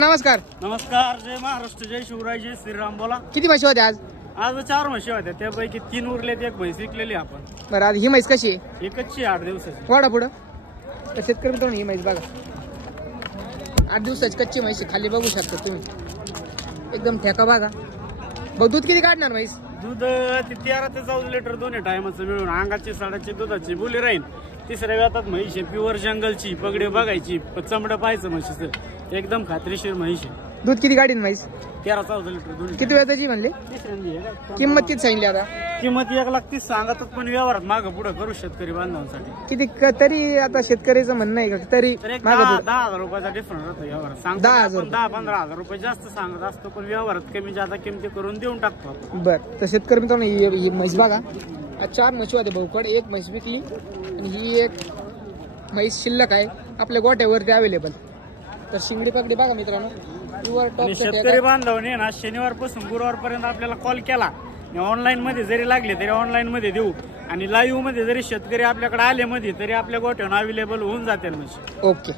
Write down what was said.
नमस्कार. नमस्कार. जय महाराष्ट्र, जय शिवराय, जय श्रीराम. बोला. किती म्हशी होत्या आज? आज 4 म्हशी होत्या, त्यापैकी 3 उरलेत, एक म्हैस विकलेली आपण. बरं, आज ही म्हैस कशी आहे? एकच 8 दिवसाची. वाडा पुढं तर शेतकरी मित्रांनो ही म्हैस बघा, 8 दिवसाची कच्ची म्हैस आहे. खाली बघू शकता तुम्ही, एकदम ठेका बघा. बघ दूध किती काढणार म्हैस? दूध 13 ते 14 लिटर दोन्ही टायमाचं मिळून अंगाची साडाची दुधाची बोली राहील. तिसऱ्या व्यातात म्हैस आहे, प्युअर जंगलची. पगडे बघायची, चमडं पाहायचं म्हशीचं, एकदम खात्रीशीर म्हैस आहे. दूध किती काढीन म्हैस? 13-14 लिटर दोन्ही. किती वेळाची म्हणले? तिसऱ्यांदी आहे का? किंमत किती सांगली आता? किंमत 1,30,000 सांगतात, पण व्यवहारात मागं पुढे करू शेतकरी बांधवांसाठी. किती तरी आता शेतकऱ्याचं म्हणणं आहे का तरी तर एक मागं पुढं? 10,000 रुपयाचा डिफरन्स राहतो व्यवहारात. 10,000 10-15 हजार रुपये जास्त सांगत असतो, पण व्यवहारात कमी जादा किमती करून देऊन टाकतो. बरं, तर शेतकरी मित्रांनो ही म्हैस बघा, आज 4 म्हशी होते भाऊकड. एक म्हैस विकली आणि ही एक म्हैस शिल्लक आहे आपल्या गोट्यावरती अवेलेबल. तर शिंगडी पगडी बघा मित्रांनो, प्युअर टॉप. शेतकरी बांधवांनी ना शनिवारपासून गुरुवारपर्यंत आपल्याला कॉल केला, ऑनलाईन मध्ये जरी लागले तरी ऑनलाईन मध्ये देऊ, आणि लाईव्ह मध्ये जरी शेतकरी आपल्याकडे आले मध्ये तरी आपल्या गोठ्यावर अवेलेबल होऊन जातील म्हशी. ओके.